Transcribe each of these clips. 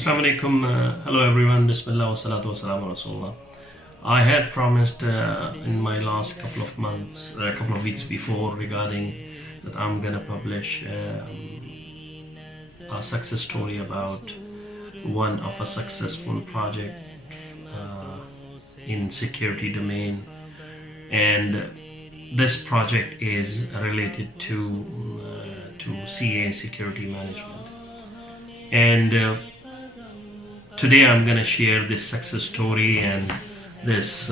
Assalamu alaikum. Hello everyone. Bismillah wa salatu wa salam ala Rasulullah. I had promised in my last couple of months, a couple of weeks before, regarding that I'm gonna publish a success story about one of a successful project in security domain, and this project is related to CA, security management. And today I'm gonna share this success story and this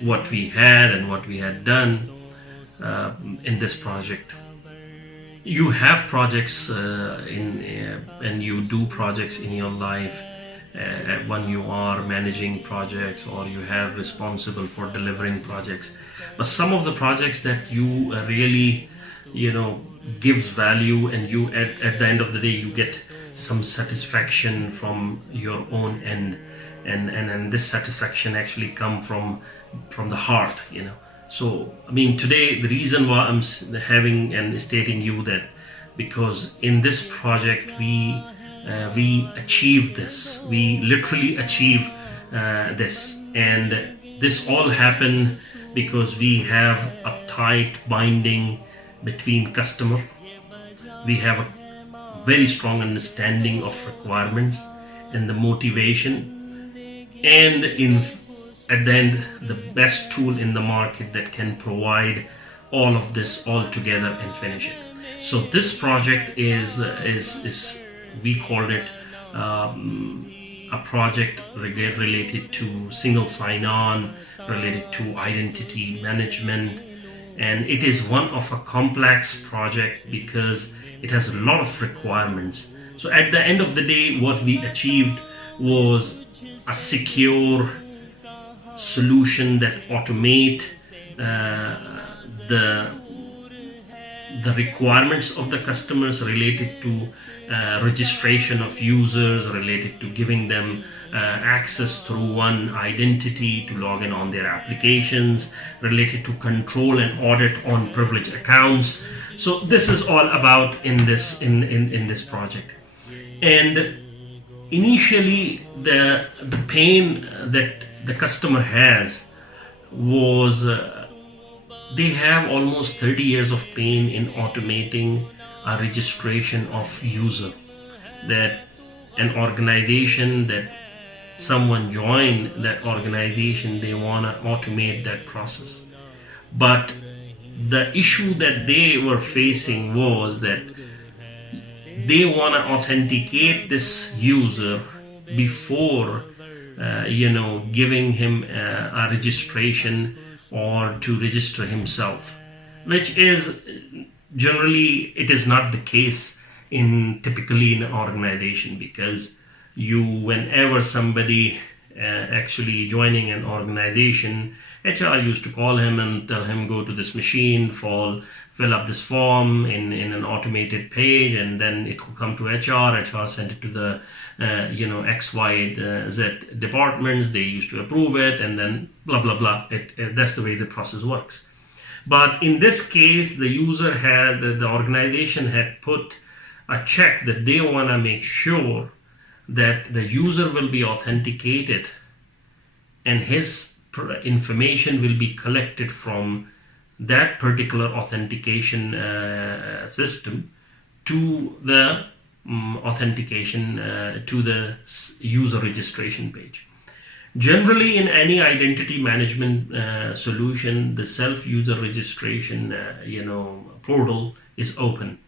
what we had and what we had done in this project. You have projects and you do projects in your life when you are managing projects, or you have responsible for delivering projects. But some of the projects that you really gives value, and you at the end of the day you get some satisfaction from your own end, and this satisfaction actually come from the heart. So I mean, today the reason why I'm having and stating you that, because in this project we achieved this, we literally achieve this, and this all happened because we have a tight binding between customer. We have a very strong understanding of requirements and the motivation, and at the end the best tool in the market that can provide all of this all together and finish it. So this project is we called it a project related to single sign-on, related to identity management, and it is one of a complex project because it has a lot of requirements. So at the end of the day, what we achieved was a secure solution that automate the requirements of the customers related to registration of users, related to giving them access through one identity to log in on their applications, related to control and audit on privileged accounts. So this is all about in this project. And initially the pain that the customer has was they have almost 30 years of pain in automating a registration of user, that an organization that someone joined that organization, they want to automate that process. But the issue that they were facing was that they want to authenticate this user before giving him a registration or to register himself, which is generally it is not the case typically in an organization, because whenever somebody actually joining an organization, HR used to call him and tell him, go to this machine, fill up this form in an automated page, and then it will come to HR sent it to the X, Y, Z departments. They used to approve it, and then blah blah blah. That's the way the process works. But in this case, the organization had put a check that they want to make sure that the user will be authenticated and his information will be collected from that particular authentication system to the authentication to the user registration page. Generally, in any identity management solution, the self-user registration portal is open,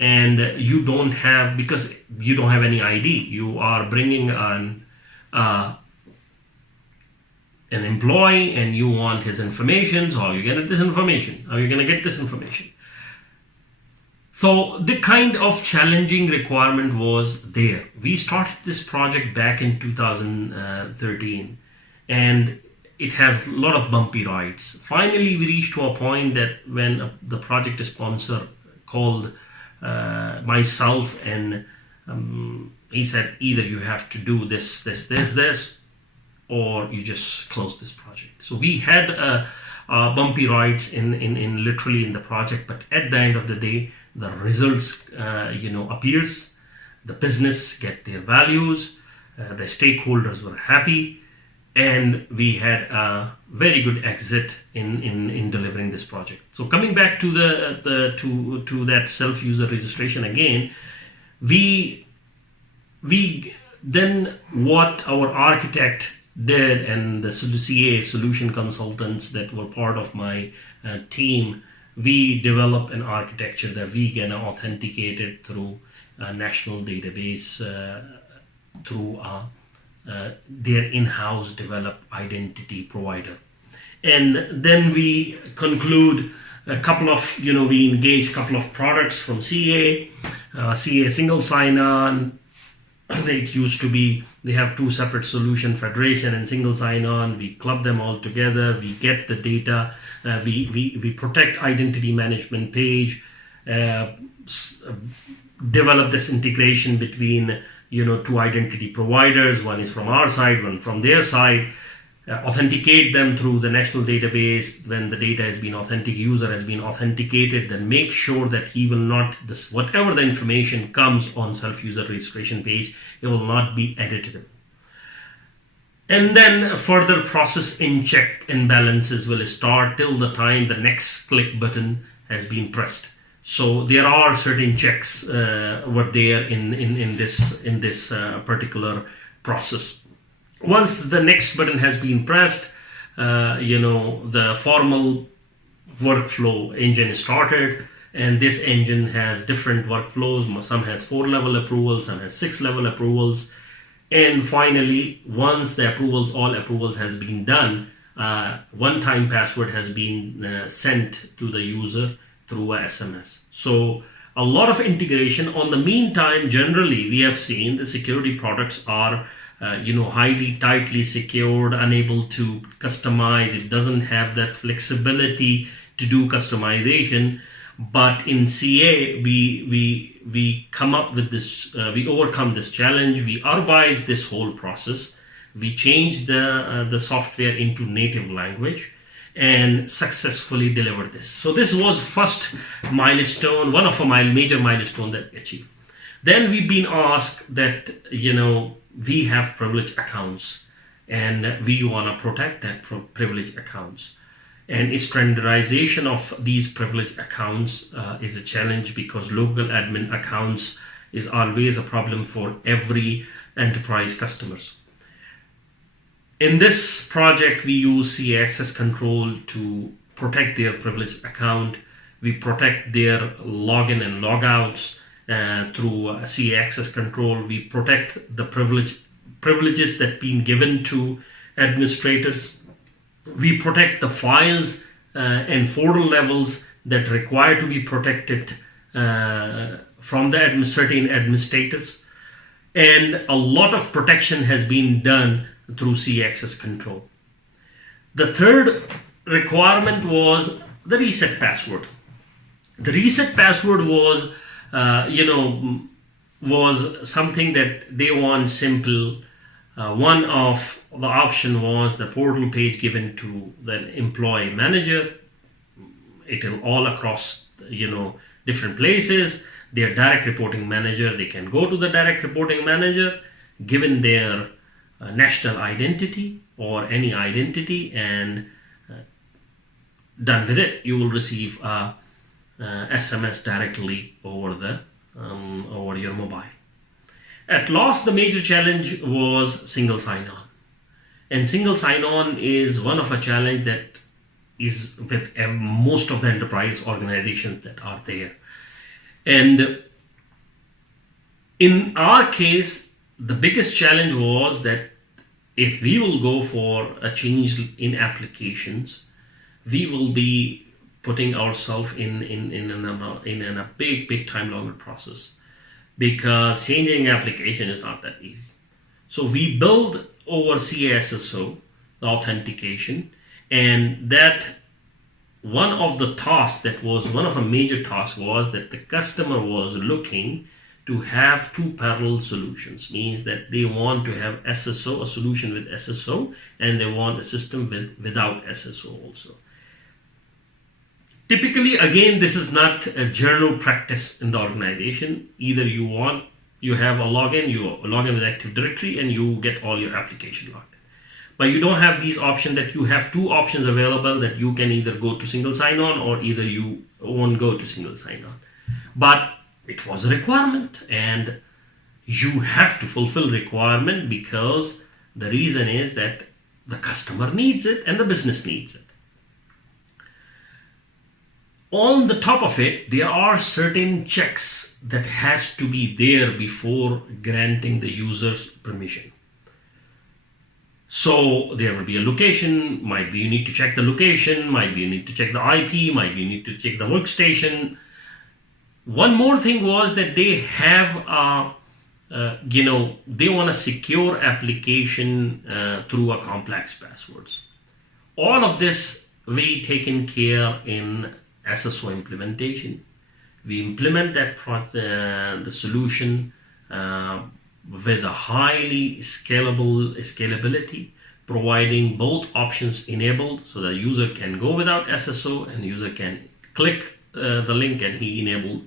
and you don't have, because you don't have any ID, you are bringing on an employee and you want his information. So how you get this information? How are you going to get this information? So the kind of challenging requirement was there. We started this project back in 2013, and it has a lot of bumpy rides. Finally, we reached to a point that when the project sponsor called myself, and he said, either you have to do this, or you just close this project. So we had bumpy rides in literally in the project, but at the end of the day, the results appears. the business get their values, the stakeholders were happy, and we had a very good exit in delivering this project. So coming back to to that self-user registration again, we then what our architect did, and the CA solution consultants that were part of my team, we developed an architecture that we can authenticate it through a national database, through their in-house developed identity provider. And then we conclude a couple of, we engage a couple of products from CA single sign-on. It used to be, they have two separate solutions, Federation and single sign-on. We club them all together. We get the data. We protect identity management page, develop this integration between two identity providers. One is from our side, one from their side. Authenticate them through the national database. When the data has been user has been authenticated, then make sure that he will not, whatever the information comes on self-user registration page, it will not be editable. And then further process in check and balances will start till the time the next click button has been pressed. So there are certain checks were there in this particular process. Once the next button has been pressed, the formal workflow engine is started, and this engine has different workflows. Some has 4-level approvals, some has 6-level approvals. And finally, once the all approvals has been done, one-time password has been sent to the user through a SMS. So a lot of integration. On the meantime, generally, we have seen the security products are highly tightly secured, unable to customize. It doesn't have that flexibility to do customization. But in CA, we come up with this, we overcome this challenge. We urbanize this whole process. We change the software into native language and successfully deliver this. So this was first milestone, one of a major milestone that we achieved. Then we've been asked that, we have privileged accounts and we want to protect that privileged accounts. And standardization of these privileged accounts is a challenge, because local admin accounts is always a problem for every enterprise customers. In this project, we use CA access control to protect their privileged account. We protect their login and logouts through CA access control. We protect the privileges that been given to administrators. We protect the files and folder levels that require to be protected from the certain administrators. And a lot of protection has been done through CA access control. The third requirement was the reset password. The reset password was something that they want simple. One of the option was the portal page given to the employee manager. It will all across, different places. Their direct reporting manager, they can go to the direct reporting manager, given their national identity or any identity, and done with it. You will receive a SMS directly over over your mobile. At last, the major challenge was single sign-on. And single sign-on is one of a challenge that is with most of the enterprise organizations that are there. And in our case, the biggest challenge was that if we will go for a change in applications, we will be putting ourselves in a big time longer process, because changing application is not that easy. So we build over CASSO, the authentication, and that one of the tasks that was one of a major tasks was that the customer was looking to have two parallel solutions. Means that they want to have SSO, a solution with SSO, and they want a system without SSO also. Typically, again, this is not a general practice in the organization. Either you want You have a login, you log in with Active Directory, and you get all your application logged in. But you don't have these options, that you have two options available, that you can either go to single sign-on or either you won't go to single sign-on. But it was a requirement, and you have to fulfill requirement because the reason is that the customer needs it and the business needs it. On the top of it, there are certain checks that has to be there before granting the users permission. So there will be a location, might be you need to check the location, might be you need to check the IP, might be you need to check the workstation. One more thing was that they have they want a secure application through a complex passwords. All of this we taken care in SSO implementation. We implement that the solution with a highly scalability, providing both options enabled, so the user can go without SSO and the user can click the link and he enable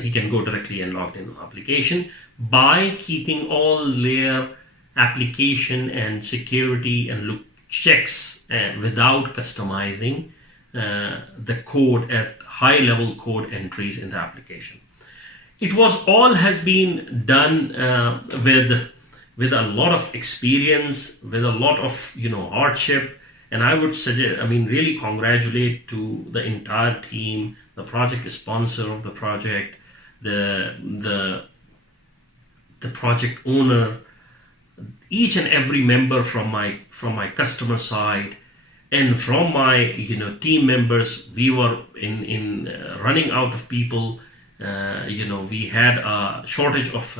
he can go directly and log in application, by keeping all their application and security and checks without customizing the code at high level code entries in the application. It was all has been done with a lot of experience, with a lot of hardship, and I would suggest, really congratulate to the entire team, the project sponsor of the project, the project owner, each and every member from my customer side, and from my team members. We were in running out of people. We had a shortage of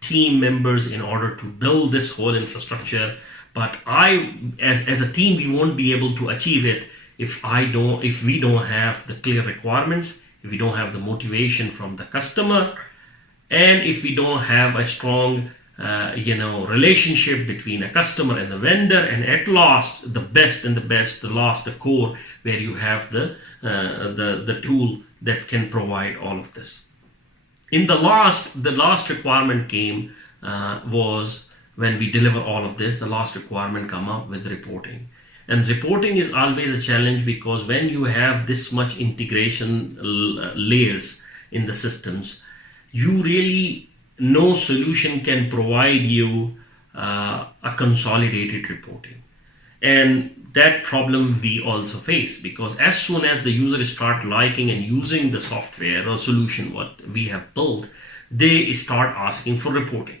team members in order to build this whole infrastructure. But as a team, we won't be able to achieve it if we don't have the clear requirements, if we don't have the motivation from the customer, and if we don't have a strong relationship between a customer and the vendor, and at last the core, where you have the tool that can provide all of this. In the last requirement came was when we deliver all of this, the last requirement come up with reporting. And reporting is always a challenge, because when you have this much integration layers in the systems, you really, no solution can provide you a consolidated reporting. And that problem we also face, because as soon as the users start liking and using the software or solution what we have built, they start asking for reporting.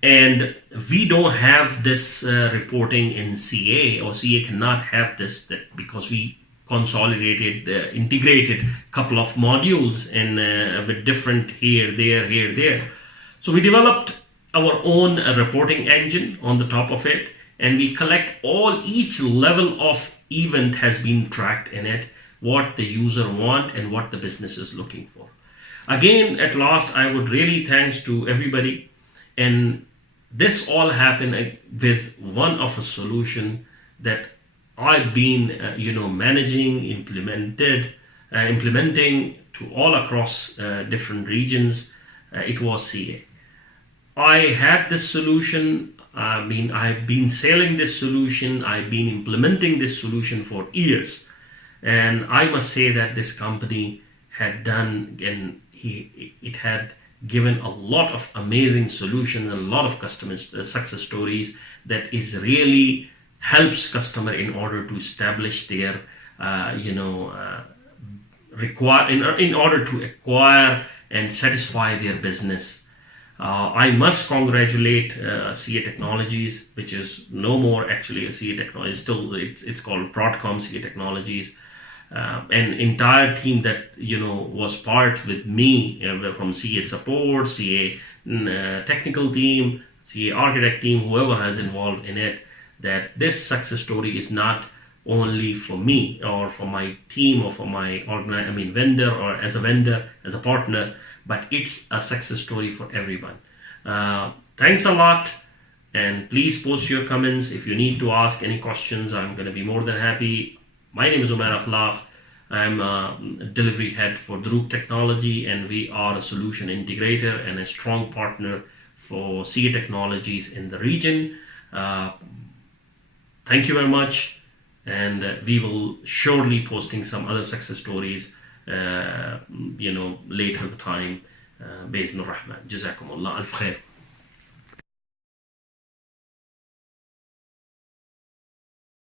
And we don't have this reporting in CA, or CA cannot have this, because we consolidated, integrated a couple of modules and with different here, there. So we developed our own reporting engine on the top of it, and we collect each level of event has been tracked in it, what the user want and what the business is looking for. Again, at last, I would really thanks to everybody, and this all happened with one of a solution that I've been managing, implementing to all across different regions. It was CA. I had this solution. I've been selling this solution. I've been implementing this solution for years, and I must say that this company had done, and it had given a lot of amazing solutions and a lot of customer success stories that is really helps customer in order to establish their in order to acquire and satisfy their business. I must congratulate CA Technologies, which is no more actually a CA Technology. Still, it's called Broadcom CA Technologies. An entire team that was part with me from CA support, CA technical team, CA architect team, whoever has involved in it. That this success story is not only for me or for my team or for my vendor, or as a vendor, as a partner, but it's a success story for everyone. Thanks a lot, and please post your comments. If you need to ask any questions, I'm going to be more than happy. My name is umairakhlaq. I'm a delivery head for Droop Technology, and we are a solution integrator and a strong partner for CA Technologies in the region. Thank you very much, and we will surely posting some other success stories, later the time. بإذن الرحمن. جزاكم الله ألف خير.